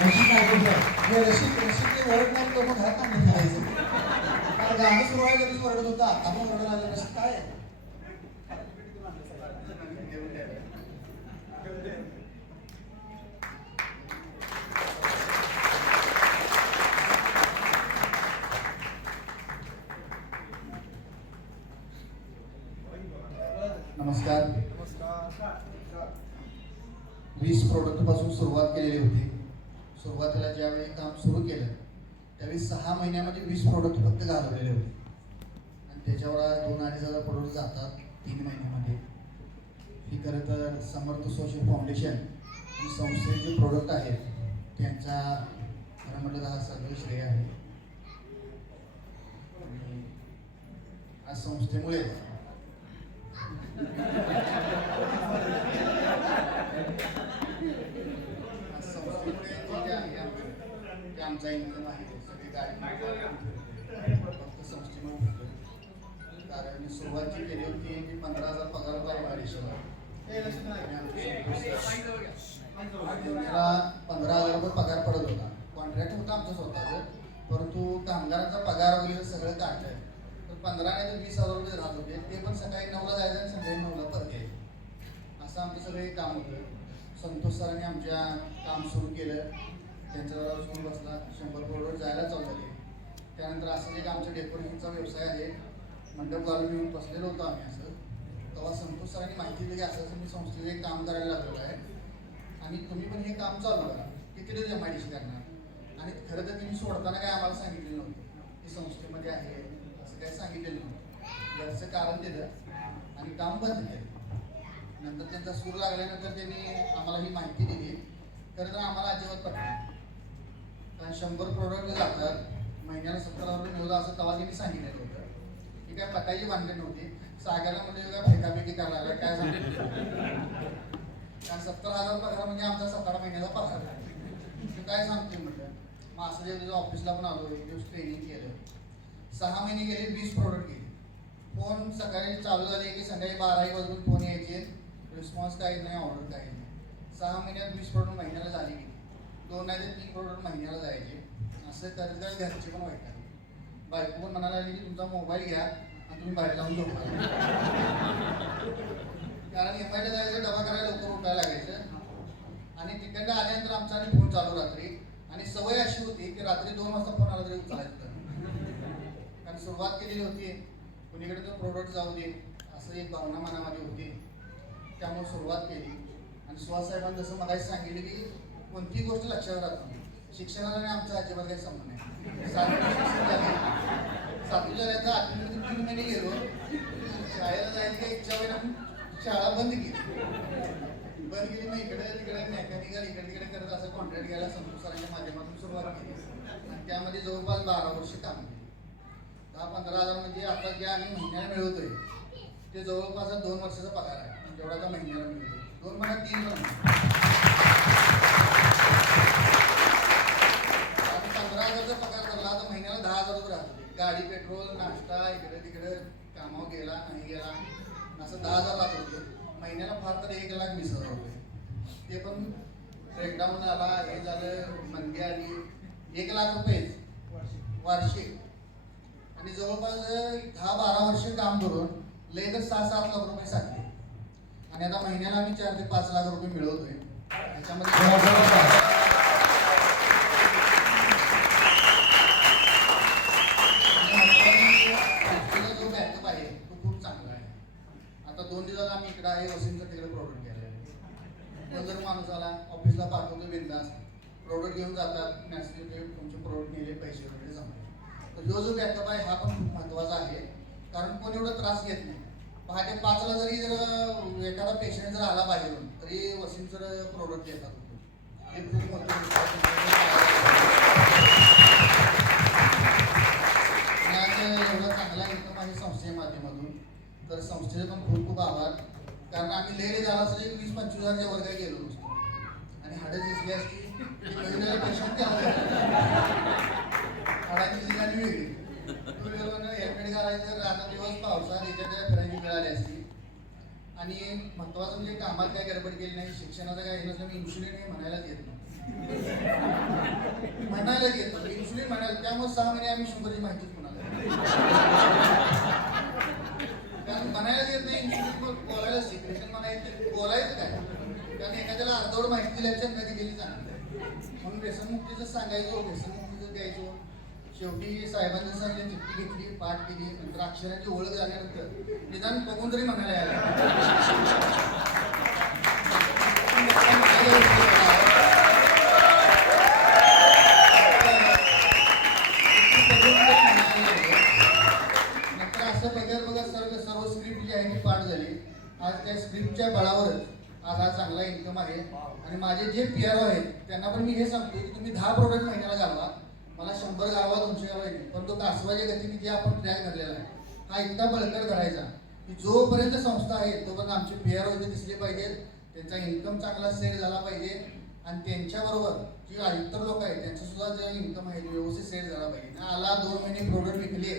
रशीद नायक सर. रशीद ओरडणार तो मग घरात नाही करायचं. कारण गाणं सुरू आहे लगेच ओरडत होता, आता पण ओरडायला लागला. रशीद काय आहे? नमस्कार. 20 प्रोडक्ट पासून सुरुवात केलेली होती. सुरुवातीला ज्यावेळी काम सुरू केलं त्यावेळी 6 महिन्यामध्ये 20 प्रोडक्ट फक्त घालवलेले होते आणि त्याच्यावर 2-2.5 हजार प्रोडक्ट जातात 3 महिन्यामध्ये. ही खरं तर समर्थ सोशल फाउंडेशन आणि संस्थेचे जे प्रोडक्ट आहेत त्यांचा खरं म्हटलं तर हा सगळं श्रेय आहे. आणि आज संस्थेमुळे आमचा इन्कम आहे सगळी गाडी फक्त संस्थेमुळे होतो. कारण मी सुरुवात जी केली होती मी 15,000 पगार होता एमआरडीसीला. त्याला 15,000 रुपये पगार पडत होता. कॉन्ट्रॅक्ट होता आमचं स्वतःचं, परंतु कामगारांचा पगार वगैरे सगळं काढलंय तर 15 नाही तर 20,000 रुपये राहत होते. ते पण सकाळी 9ला जायचं आणि संध्याकाळी 9ला परत यायचं. असं आमचं सगळे काम होतं. संतोष सरांनी आमच्या काम सुरू केलं. त्यांच्यावर सुरू बसला 100 प्रोडक्ट जायला चालू झाले. त्यानंतर असं एक आमच्या डेकोरेशनचा व्यवसाय आहे. मंडप घालून येऊन बसलेलो होतो आम्ही असं. तेव्हा संतोष सरांनी माहिती दिली की असं मी संस्थेत एक काम करायला लागलेलो आहे आणि तुम्ही पण हे काम चालू करा. किती दिवस एमआयडीसी करणार. आणि खरं तर तुम्ही सोडताना काय आम्हाला सांगितलेलं नव्हतं की संस्थेमध्ये आहे असं काही सांगितलेलं नव्हतं. याचं कारण दिलं आणि काम बंद केलं. नंतर त्यांचा सूर लागल्यानंतर त्यांनी आम्हाला ही माहिती दिली. खरं तर आम्हाला अजिबात पटलं. कारण 100 प्रोडक्ट जातात महिन्याला 17,000 रुपये मिळवलं असं तेव्हा त्यांनी सांगितलेलं होतं. ही काय पटायची भानगड नव्हती. सागरला म्हणजे काय फेकाफेकी करायला लागला काय सांगितलं. कारण 17,000 पगार म्हणजे आमचा 17 महिन्याचा पगार आहे. काय सांगतोय म्हटलं. मग असं जे ऑफिसला पण आलो, एक दिवस ट्रेनिंग केलं. 6 महिने गेले, 20 प्रोडक्ट गेले. फोन सकाळी चालू झाले की संध्याकाळी 12 वाजून फोन यायचे. रिस्पॉन्स काही नाही, ऑर्डर काही नाही. 6 महिन्यात 20 प्रोडक्ट महिन्याला झाली गेली. 2 नाही तर 3 प्रोडक्ट महिन्याला जायचे. असं करत करत घरचे पण वाईट आले. बायको पण म्हणायला लागली की तुमचा मोबाईल घ्या आणि तुम्ही बाहेर जाऊन झोपा. कारण एमआयला जायचं, डबा करायला लवकर उठायला लागायचं. आणि तिकडनं आल्यानंतर आमचा आणि फोन चालू रात्री. आणि सवय अशी होती की रात्री 2 वाजता फोन आला तरी उचलायचं. कारण सुरुवात केलेली होती, कुणीकडे तो प्रोडक्ट जाऊ दे असं एक भावना मनामध्ये होती. त्यामुळे सुरुवात केली. आणि सुहास साहेबांनी जसं मला सांगितलं की कोणतीही गोष्ट लक्षात राहत नाही. शिक्षणाला आमचा अजिबात काही संबंध नाही. 7वी झाल्याचा 8वीमध्ये 3 महिने गेलो. शाळेला जायची काही इच्छा होईना, शाळा बंद केली. मग इकडे तिकडे मेकॅनिकल इकडे तिकडे करत असं कॉन्ट्रॅक्ट घ्यायला संतोष सरांच्या माध्यमातून सुरुवात केली. आणि त्यामध्ये जवळपास 12 वर्ष काम केली. 10-15 हजार म्हणजे आता जे आम्ही महिन्याला मिळवतोय ते जवळपास 2 वर्षाचा पगार आहे. जेवढा आता महिन्याला मिळतोय 2 महिन्यात 3 महिने. 15,000चा पगार धरला तर महिन्याला 10,000 रुपये राहतो. गाडी, पेट्रोल, नाश्ता, इकडे तिकडे कामावर गेला नाही गेला असं 10,000 राहत होते. महिन्याला फार तर 1,20,000 रुपये. ते पण ब्रेकडाऊन आला, हे झालं, मंदी आली. 1,00,000 रुपये वार्षिक. आणि जवळपास 10-12 वर्ष काम करून लय तर 6-7 लाख रुपये साठले. आणि आता महिन्याला आम्ही 4 ते 5 लाख रुपये मिळवतोय. त्याच्यामध्ये जो बॅकअप आहे तो खूप चांगला आहे. आता 2 दिवस आम्ही इकडे आहे, वसीमचा तिकडे प्रोडक्ट घ्यायला. पण जर माणूस आला ऑफिसला पाठवतो बिंदास, प्रोडक्ट घेऊन जातात, मॅसेज तुमचे प्रोडक्ट नेले, पैसे वगैरे जमा. तर जो बॅकअप आहे हा पण खूप महत्त्वाचा आहे. कारण कोण एवढा त्रास घेत नाही. पहाटे 5ला जरी एखादा पेशंट जर आला पाहिजे तरी वसीम सर प्रोडक्ट देतात. हे खूप मोठं एवढा चांगला इन्कम आहे संस्थेच्या माध्यमातून. तर संस्थेचे पण खूप खूप आभार. कारण आम्ही लेले झाला असं 20-25 हजारच्या वर काही गेलो नसतो. आणि हाडं दिसली असती पेशंट हाडांची ठिकाणी वेगळी. 2 व्हीलरवरनं हेल्मेट सांगायचं रात्र दिवस पावसात याच्या फिरायची मिळाली असती. आणि महत्वाचं म्हणजे कामात काय गडबड केली नाही, शिक्षणाचं काय नसलं, मी इन्शुलिन हे म्हणायलाच येत नाही. म्हणायलाच येत नाही इन्शुलिन म्हणायला. त्यामुळे 6 महिने आम्ही 100ची माहितीच म्हणालो. कारण म्हणायलाच येत नाही इन्शुलिन, बोलायला सिक्रेशन म्हणायचं, बोलायचं काय. कारण एखाद्याला अर्धवट माहिती दिल्याच्या कधी गेली चांगली. म्हणून व्यसनमुक्तीचं सांगायचो, व्यसनमुक्तीचं द्यायचो. शेवटी साहेबांनी सांगितलं, चिठ्ठी घेतली, पाठ केली, नंतर अक्षरांची ओळख झाल्यानंतर निदान बघून तरी म्हणायला यायला. नंतर असं बघत बघत सर्व स्क्रिप्ट जी आहे ती पाठ झाली. आज त्या स्क्रिप्टच्या बळावरच आज हा चांगला इन्कम आहे. आणि माझे जे PRO आहेत त्यांना पण मी हे सांगतो की तुम्ही 10 प्रोडक्ट महिन्याला घालवा, मला 100 गावा 200 गावा येईल, पण तो कासवाच्या गतीने जे आपण ट्रॅक धरलेला आहे हा इतका बळकट करायचा की जोपर्यंत संस्था आहे तोपर्यंत आमचे PRO इथे दिसले पाहिजेत, त्यांचा इन्कम चांगला सेट झाला पाहिजे. आणि त्यांच्याबरोबर जी इतर लोक आहेत त्यांचा सुद्धा जे इन्कम आहे व्यवस्थित सेट झाला पाहिजे. आला 2 महिने प्रोडक्ट विकले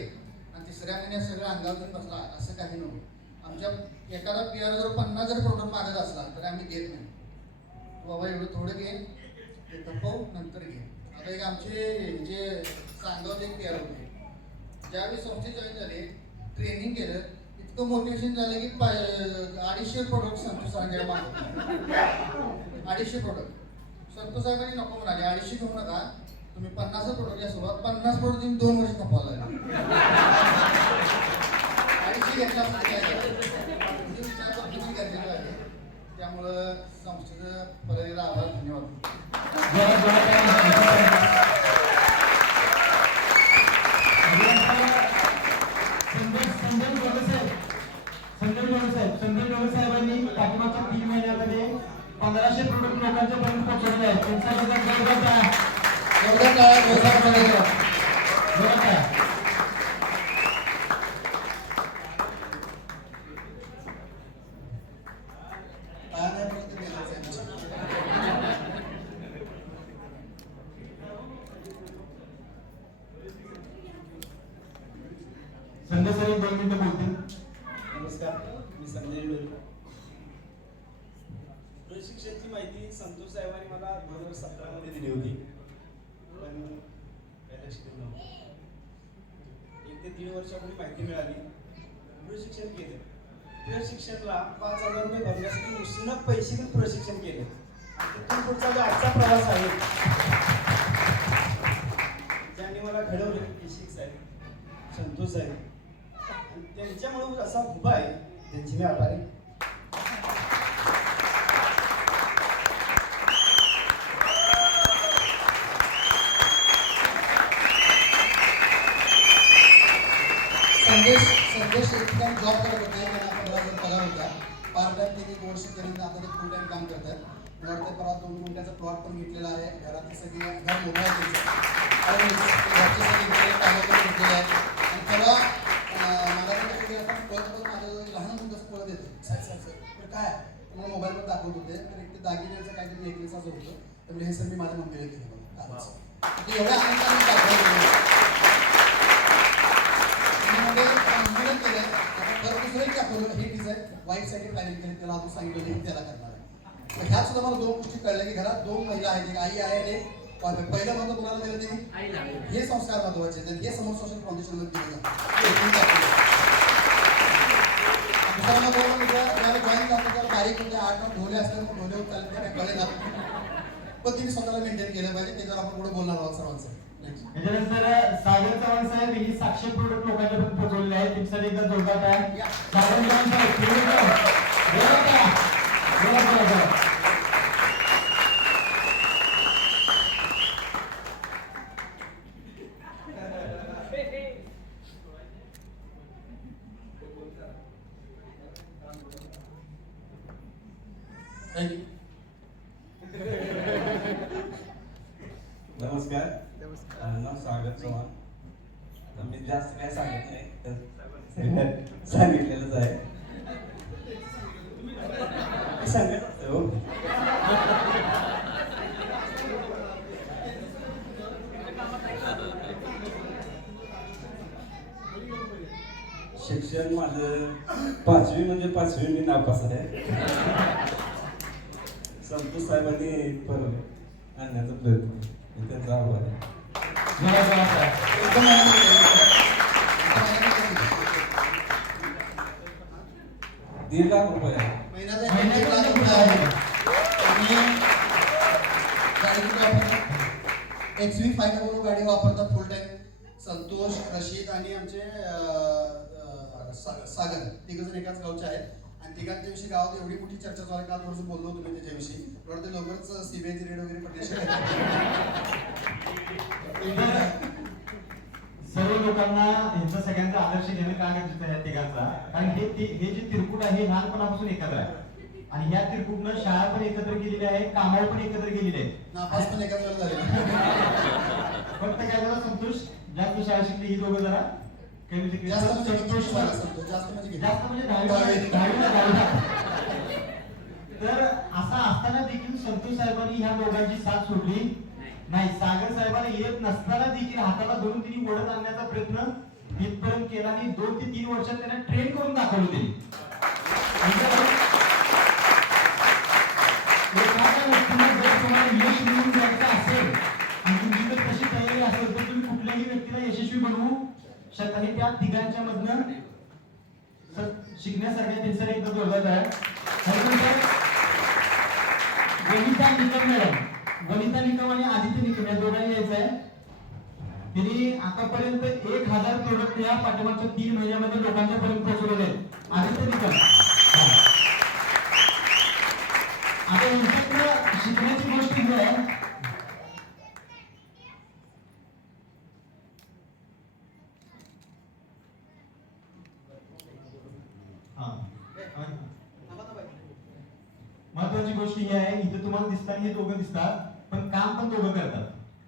आणि 3ऱ्या महिन्यात सगळं अंगातून बसला असं काही नव्हतं. आमच्या एखादा PRO जर 50 जर प्रोडक्ट मागत असला तर आम्ही देत नाही. बाबा एवढं थोडं घे, ते तपव, नंतर घे. आता एक आमचे जे सांगवले PRO होते, ज्यावेळी संस्थेत जॉईन झाले, ट्रेनिंग केलं, इतकं मोटिवेशन झालं की 250 प्रोडक्ट संतोष सरांकडे मागवले. 250 प्रोडक्ट संतोष साहेबांनी नको म्हणाले, 250 घेऊ नका, तुम्ही 50 प्रोडक्ट घ्या. सुरुवात 50 प्रोडक्ट तुम्ही 2 वर्ष खपवायला लागले. 250 घेतला विचार तुम्ही गरजेचं आहे. त्यामुळं संस्थेचं परत आभार, धन्यवाद. संजय साहेबांनी पाठीमागच्या 3 महिन्यामध्ये 1500 प्रोडक्ट लोकांच्या पर्यंत पोहोचवले आहेत. संजय सर 2 मिनिटं बोलतील. नमस्कार, मी संजय डोळे. प्रशिक्षणाची माहिती संतोष साहेबांनी मला 2017 मध्ये दिली होती, पण काही लक्ष दिलं नव्हतं. 1 ते 1.5 वर्षापूर्वी माहिती मिळाली, प्रशिक्षण केलं. प्रशिक्षणाला 5,000 रुपये भरण्यासाठी नुसतं पैसे देऊन प्रशिक्षण केलं. आणि तिथून पुढचा जो आजचा प्रवास आहे, ज्यांनी मला घडवलं, केशिक साहेब, संतोष साहेब, आणि त्यांच्यामुळे असा उभा आहे, त्यांची मी आभारी. संदेश एक ठिकाणी जॉब करत होते, त्यांना 15,000 पगार होता. पार्ट टाइम त्यांनी 1 वर्ष केलं, आता ते फुल टाइम काम करतात. मला वाटतं परवा 2 गुंठ्याचा प्लॉट पण घेतलेला आहे. घरातली सगळी घर मोबाईल आणि घरचे सगळे कागदपत्र घेतलेले आहेत. आणि परवा मला पळत माझं लहान मुलं पळत येते, तर काय मला मोबाईलवर दाखवत होते. तर एक ते दागिन्याचं काहीतरी नेकलेस असं होतं. त्यामुळे हे सर मी माझ्या मम्मीला केलं बघा, एवढ्या आनंदाने दाखवलं. आंदोलन केलं. आता दर दुसरं दाखवलं, हे डिझाईन वाईट साईड प्लॅनिंग केली, त्याला अजून सांगितलं की त्याला करणार आहे. तर ह्यात सुद्धा मला 2 गोष्टी कळल्या की घरात 2 महिला आहेत, एक आई आहे आणि पहिलं महत्व कोणाला दिलं त्यांनी, हे संस्कार महत्वाचे आहेत. हे समोर सोशल फाउंडेशन मध्ये दिलं दुसरा महत्व जॉईन करतो बारीक म्हणजे 8-9 ढोले असतात, ढोले चालत काय कळे ना, पण तिने स्वतःला मेंटेन केलं पाहिजे. त्याच्यावर आपण पुढे बोलणार आहोत सर्वांचं. त्याच्यानंतर सागर चव्हाण साहेब यांनी 700 प्रोडक्ट लोकांच्या पर्यंत पोहोचवलेले आहेत. तुमच्यासाठी एकदा जोरदार आहे. सागर चव्हाण साहेब नमस्कार, नाव सागर चव्हाण. मी जास्त काय सांगत नाही, सांगितलेलंच आहे. सांगत हो. पाचवी मी नापास आहे. संतोष साहेबांनी परत आणण्याचा प्रयत्न त्यांचा आभार आहे. एकदम ₹1,50,000 महिन्याचा महिन्याचा 1,00,000 1,00,000 रुपये आहे. आणि गाडी XV 500 गाडी वापरतात फुल टाइम. संतोष, रशीद आणि आमचे सागर तिघजण एकाच गावचे आहेत. आणि तिघांच्या विषयी गावात एवढी मोठी चर्चा चालू आहे. काल थोडंसं बोललो होतो मी त्याच्याविषयी. थोडं ते लवकरच सीबीआयची रेड वगैरे पडण्याची सर्व लोकांना यांचा सगळ्यांचा आदर्श घेणं का गरजेचं आहे तिघांचा, कारण हे जे तिरकूट आहे हे लहानपणापासून एकत्र आहे आणि ह्या तिरकूटनं शाळा पण एकत्र केलेली आहे, कामावर पण एकत्र केलेली आहे. नापास पण एकाच वेळेला झाले. फक्त काय झालं, संतोष जास्त शाळा शिकली, ही दोघं जरा कमी शिकली. जास्त म्हणजे किती संतोष शिकला संतोष? जास्त म्हणजे किती? जास्त म्हणजे 10वीला. तर असा असताना देखील संतोष साहेबांनी ह्या दोघांची साथ सोडली नाही. सागर साहेबांना येत नसताना देखील हाताला धरून तिने ओढत आणण्याचा प्रयत्न इथपर्यंत केला आणि 2 ते 3 वर्षात त्यांना ट्रेन करून दाखवलं त्यांनी. एखाद्या व्यक्तीला जर तुम्हाला यश मिळवून द्यायचं असेल आणि तुमची जर तशी तयारी असेल तर तुम्ही कुठल्याही व्यक्तीला यशस्वी बनवू शकता. हे त्या तिघांच्या मधनं शिकण्यासारख्या त्यांचं एकदा जोरदार आहे. वनिता निकम मॅडम, वनिता निकम आणि आदित्य निकम या दोघांनी यायचं आहे. त्यांनी आतापर्यंत 1,000 प्रोडक्ट या पाठीमागच्या 3 महिन्यामध्ये लोकांच्या पर्यंत पोहोचवलेले आहेत. आदित्य निकम. आता यांच्याकडे शिकण्याची गोष्ट ही आहे, महत्वाची गोष्ट ही आहे, इथे तुम्हाला दिसतात हे दोघं दिसतात पण काम पण दोघं करतात.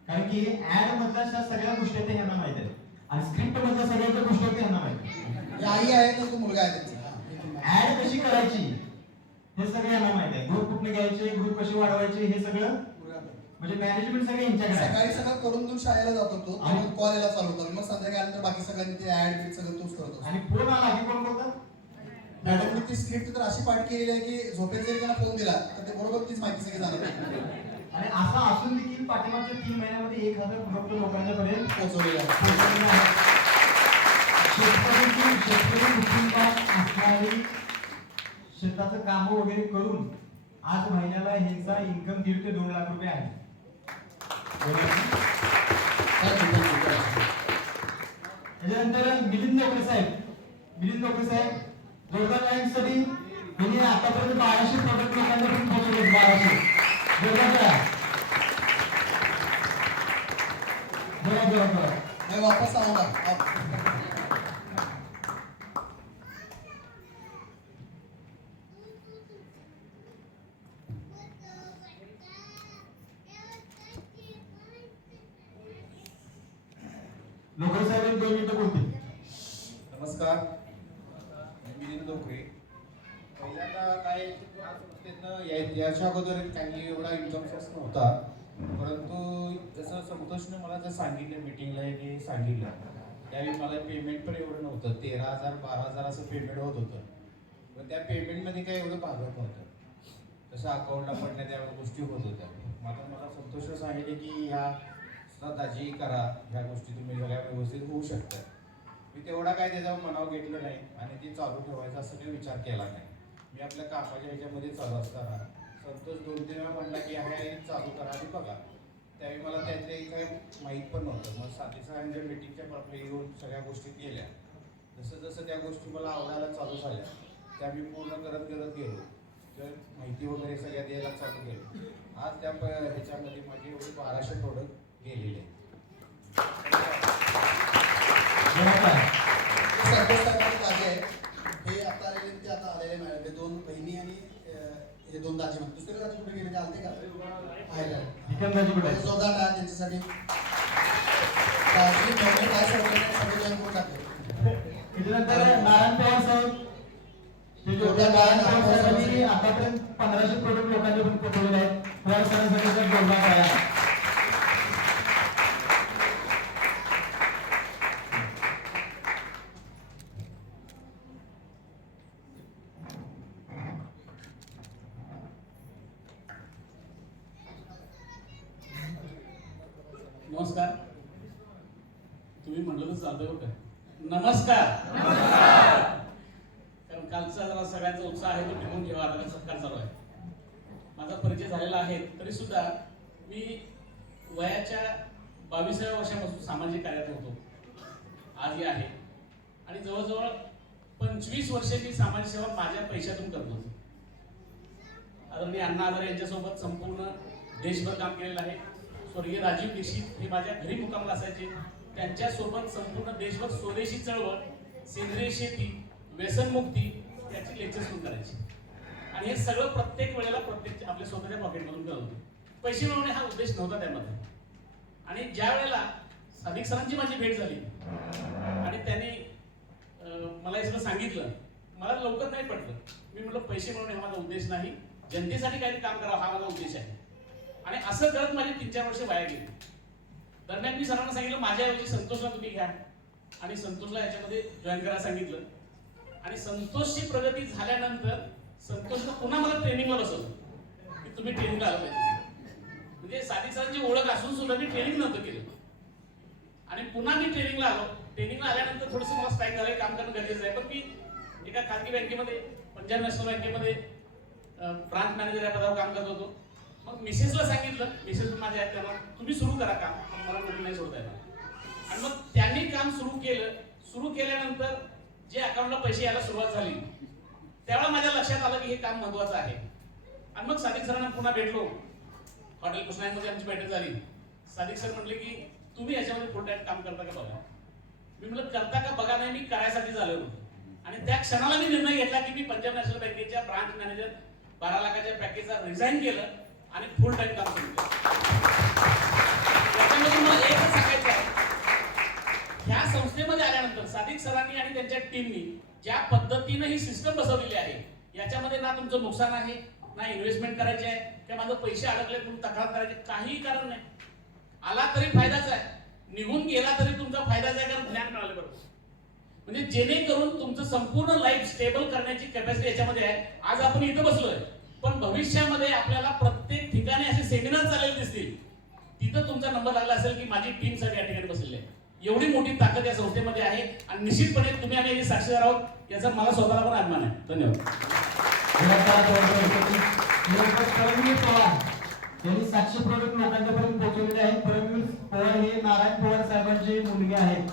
कारण की ऍड मधल्या सगळ्या गोष्टी आहेत ह्यांना माहित आहेत आणि स्क्रिप्ट मधल्या सगळ्या गोष्टी आहेत ह्यांना माहित आहेत. आई आहे तर तो मुलगा आहे त्यांचा. ऍड कशी करायची हे सगळं ह्यांना माहित आहे. ग्रुप कुठे घ्यायचे, ग्रुप कसे वाढवायचे हे सगळं म्हणजे मॅनेजमेंट सगळं यांच्याकडे आहे. सकाळी सगळं करून देऊन शाळेला जातो तो आणि कॉल यायला चालू होता. मग संध्याकाळी नंतर बाकी सगळ्यांनी ते ऍड फिट सगळं तोच करतो. आणि फोन आला की कोण बोलतात? मॅडमने ती स्क्रिप्ट तर अशी पाठ केलेली आहे की झोपेत जरी त्यांना फोन दिला तर ते बरोबर तीच माहिती सगळी जाणार. आणि असं असून देखील पाठीमागच्या 3 महिन्यामध्ये 1,000 प्रोडक्ट लोकांच्या पर्यंत पोहोचवलेले आहे. शेतकरी कुटुंबात असणारी शेताचं काम वगैरे करून आज महिन्याला ह्यांचा इन्कम 1.5 ते 2 लाख रुपये आहे. त्याच्यानंतर मिलिंद नोकरे साहेब, जोरदार लाईनसाठी त्यांनी आतापर्यंत 1200 प्रोडक्ट लोकांच्या पर्यंत पोहोचवले. 1200 जोरदार नाही वापस आऊंगा. नोकरे साहेब 2 मिनिटं बोलतील. नमस्कार, मी मिलिंद नोकरे. पहिल्यांदा काय याच्या अगोदर काही एवढा इन्कम सोर्स नव्हता, परंतु जसं संतोषने मला जर सांगितलं मीटिंगला हे सांगितलं त्यावेळी मला पेमेंट पण एवढं नव्हतं. 13,000 12,000 असं पेमेंट होत होतं. पण त्या पेमेंटमध्ये काही एवढं भागत नव्हतं. तसं अकाउंटला पडण्या त्या गोष्टी होत होत्या. मात्र मला संतोषने सांगितले की ह्या दाजी करा, ह्या गोष्टी तुम्ही सगळ्या व्यवस्थित होऊ शकतात. मी तेवढा काय त्याच्यावर मनावर घेतलं नाही आणि ती चालू ठेवायचा असं काही विचार केला नाही. मी आपल्या कामाच्या ह्याच्यामध्ये चालू असताना संतोष 2-3 वेळा म्हणला की हे चालू करा आणि बघा. त्यावेळी मला त्यातले काही माहीत पण नव्हतं. मग साथीसाहेबांच्या मीटिंगच्या आपल्या येऊन सगळ्या गोष्टी केल्या. जसं जसं त्या गोष्टी मला आवडायला चालू झाल्या त्या मी पूर्ण करत गेलो. तर माहिती वगैरे सगळ्या द्यायला चालू केलं. आज त्या ह्याच्यामध्ये माझे एवढे 1200 प्रोडक्ट गेलेले आहेत. संतोष साहेबांचे दाजी आहे हे आता आलेले, ते आता आलेले नाही. 2 बहिणी आणि हे 2 दाजी. दुसरे दाजी कुठे गेले, ते आलते का? जोरदार टाळ्या त्यांच्यासाठी. दाजी नवरे काय सगळे जॉईन करून टाकले. त्याच्यानंतर नारायण पवार साहेब, नारायण पवार साहेबांनी आतापर्यंत 1500 प्रोडक्ट लोकांच्या पर्यंत पोहोचवलेले आहेत. पवार सरांसाठी जोरदार टाळ्या. नमस्कार. तुम्ही म्हणलं तर चालतंय बरं का. नमस्कार. कारण कालचा जरा सगळ्यांचा उत्साह आहे तो टिकून ठेवा. आता सत्कार चालू आहे. माझा परिचय झालेला आहे तरी सुद्धा मी वयाच्या 22व्या वर्षापासून सामाजिक कार्यात होतो, आजही आहे. आणि जवळजवळ 25 वर्षे मी समाज सेवा माझ्या पैशातून करतो. आदरणीय अण्णा हजारे यांच्यासोबत संपूर्ण देशभर काम केलेलं आहे. स्वर्गीय राजीव दीक्षित हे माझ्या घरी मुक्कामला असायचे. त्यांच्यासोबत संपूर्ण देशभर स्वदेशी चळवळ, सेंद्रिय शेती, व्यसनमुक्ती याची लेक्चर्स पण करायचे. आणि हे सगळं प्रत्येक वेळेला प्रत्येक आपल्या स्वतःच्या पॉकेटमधून करत होते. पैसे मिळवणे हा उद्देश नव्हता त्यामध्ये. आणि ज्या वेळेला सादिक सरांची माझी भेट झाली आणि त्यांनी मला हे सगळं सांगितलं, मला लवकर नाही पटलं. मी म्हटलं पैसे मिळवणे हा माझा उद्देश नाही, जनतेसाठी काहीतरी काम करावं हा माझा उद्देश आहे. आणि असं करत माझे 3-4 वर्ष वाया गेली. दरम्यान मी सरांना सांगितलं माझ्याऐवजी संतोषला तुम्ही घ्या आणि संतोषला याच्यामध्ये जॉईन करायला सांगितलं. आणि संतोषची प्रगती झाल्यानंतर संतोषनं पुन्हा मला ट्रेनिंगला बसवलं की तुम्ही ट्रेनिंगला आलं पाहिजे. म्हणजे सादिक सरांची ओळख असून सुद्धा मी ट्रेनिंग नव्हतं केलं. आणि पुन्हा मी ट्रेनिंगला आलो. ट्रेनिंगला आल्यानंतर थोडंसं मला स्ट्राईक झालं, काम करणं गरजेचं आहे. पण मी एका खाजगी बँकेमध्ये, पंजाब नॅशनल बँकेमध्ये ब्रांच मॅनेजर या पदावर काम करत होतो. मग मिसेसला सांगितलं, मिसेस माझ्या आहेत, त्यांना तुम्ही सुरू करा काम, पण मला नोकरी नाही सोडता येणार. आणि मग त्यांनी काम सुरू केलं. सुरू केल्यानंतर जे अकाउंटला पैसे यायला सुरुवात झाली त्यावेळेला माझ्या लक्षात आलं की हे काम महत्वाचं आहे. आणि मग सादिक सरांना पुन्हा भेटलो. हॉटेल कृष्णामध्ये आमची बैठक झाली. सादिक सर म्हटले की तुम्ही याच्यामध्ये फुल टाइम काम करता का बघा. मी म्हटलं करता का बघा नाही, मी करायसाठी झालो होतो. आणि त्या क्षणाला मी निर्णय घेतला की मी पंजाब नॅशनल बँकेच्या ब्रांच मॅनेजर 12 लाखाच्या पॅकेजचा रिझाईन केलं आणि फुल टाइम काम सुरू केलं. त्याच्यामध्ये मला एकच सांगायचं आहे, ह्या संस्थेमध्ये आल्यानंतर सादिक सरांनी आणि त्यांच्या टीमनी ज्या पद्धतीने ही सिस्टम बसवलेली आहे याच्यामध्ये ना तुमचं नुकसान आहे, ना इन्व्हेस्टमेंट करायची आहे, किंवा माझे पैसे अडकले म्हणून तक्रार करायची काही कारण नाही. आला तरी फायदाच आहे, निघून गेला तरी तुमचा फायदाच आहे, कारण ज्ञान मिळालं बरोबर. म्हणजे जेणेकरून तुमचं संपूर्ण लाईफ स्टेबल करण्याची कॅपॅसिटी याच्यामध्ये आहे. आज आपण इथं बसलोय, पण भविष्यामध्ये आपल्याला प्रत्येक ठिकाणी असे सेमिनार चाललेले दिसतील, तिथं तुमचा नंबर लागला असेल की माझी टीम सगळी या ठिकाणी बसलेली आहे. एवढी मोठी ताकद या संस्थेमध्ये आहे आणि निश्चितपणे तुम्ही आणि याचे साक्षीदार आहोत याचा मला स्वतःला पण अभिमान आहे. धन्यवाद. त्यांनी 700 प्रोडक्ट लोकांपर्यंत पोहोचवलेले आहेत. परमवीर पवार हे नारायण पवार साहेबांचे मुलगे आहेत.